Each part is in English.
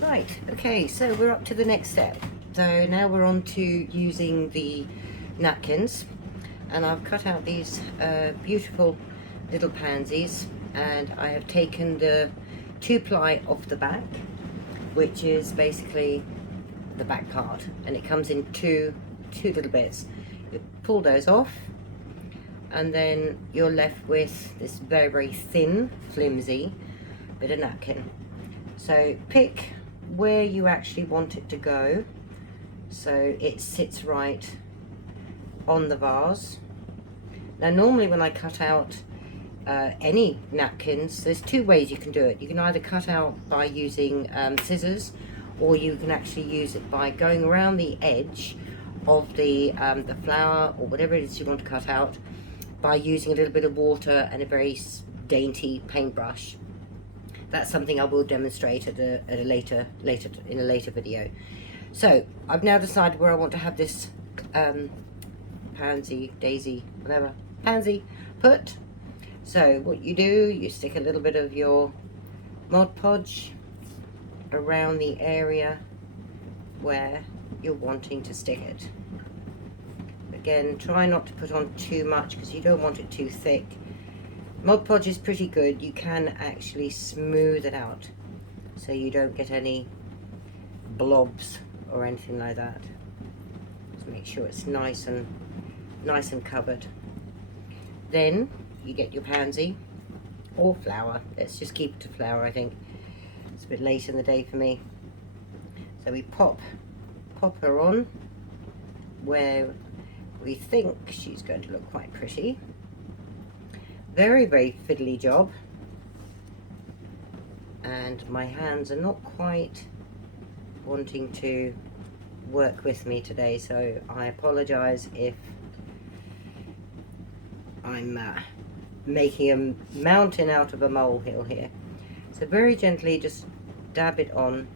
Right, okay, so we're up to the next step. So now we're on to using the napkins, and I've cut out these beautiful little pansies, and I have taken the 2-ply off the back, which is basically the back part, and it comes in two little bits. You pull those off, and then you're left with this very thin, flimsy bit of napkin. So pick where you actually want it to go so it sits right on the vase. Now normally when I cut out any napkins, there's two ways you can do it. You can either cut out by using scissors, or you can actually use it by going around the edge of the flour or whatever it is you want to cut out by using a little bit of water and a very dainty paintbrush. That's something I will demonstrate at a later video. So I've now decided where I want to have this pansy, daisy, whatever, pansy put. So what you do, you stick a little bit of your Mod Podge around the area where you're wanting to stick it. Again, try not to put on too much because you don't want it too thick. Mod Podge is pretty good. You can actually smooth it out so you don't get any blobs or anything like that. Just make sure it's nice and covered. Then you get your pansy or flour. Let's just keep it to flour, I think. It's a bit late in the day for me. So we pop her on where we think she's going to look quite pretty. Very fiddly job, and my hands are not quite wanting to work with me today, so I apologize if I'm making a mountain out of a molehill here. So very gently just dab it on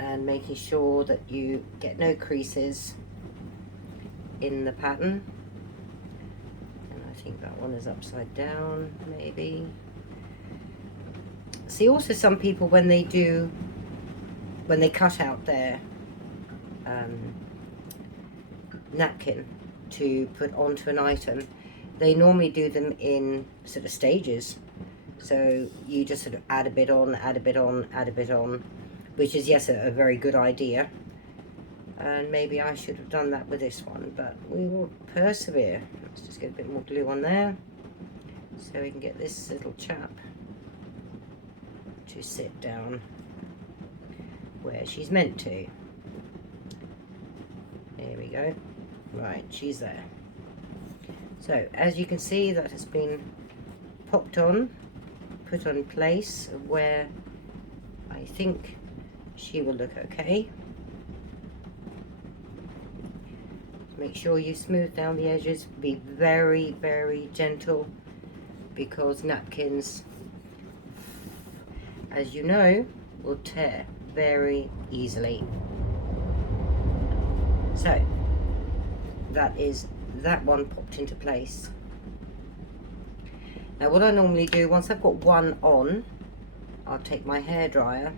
and making sure that you get no creases in the pattern. I think that one is upside down, maybe. See, also some people when they cut out their napkin to put onto an item, they normally do them in sort of stages. So you just sort of add a bit on, add a bit on, add a bit on, which is, yes, a very good idea. And maybe I should have done that with this one, but we will persevere. Let's just get a bit more glue on there so we can get this little chap to sit down where she's meant to. There we go. Right, she's there. So as you can see, that has been popped on, put on place where I think she will look okay. Make sure you smooth down the edges. Be very gentle, because napkins, as you know, will tear very easily. So that is that one popped into place. Now what I normally do, once I've got one on, I'll take my hairdryer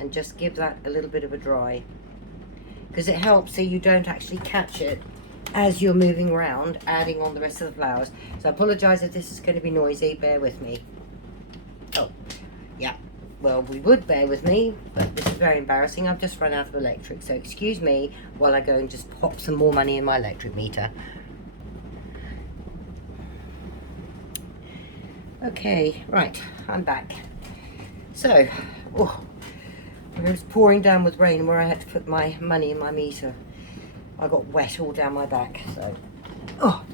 and just give that a little bit of a dry, because it helps so you don't actually catch it as you're moving around adding on the rest of the flowers. So I apologize if this is going to be noisy, bear with me. Oh yeah, well, we would bear with me, but this is very embarrassing. I've just run out of electric, so excuse me while I go and just pop some more money in my electric meter. Okay, right, I'm back. So it was pouring down with rain where I had to put my money in my meter. I got wet all down my back, so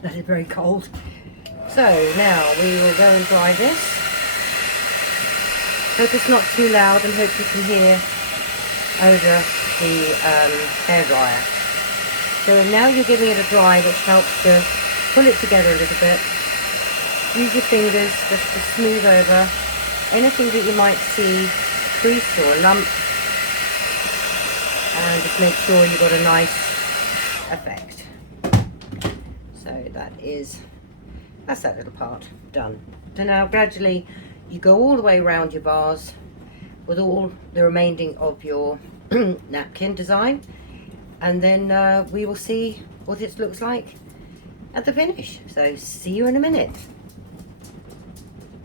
that is very cold. So now we will go and dry this. Hope it's not too loud, and hope you can hear over the hairdryer. So now you're giving it a dry, which helps to pull it together a little bit. Use your fingers just to smooth over anything that you might see a crease or a lump, and just make sure you've got a nice effect. So that's that little part done. So now gradually you go all the way around your vase with all the remaining of your napkin design, and then we will see what it looks like at the finish. So see you in a minute.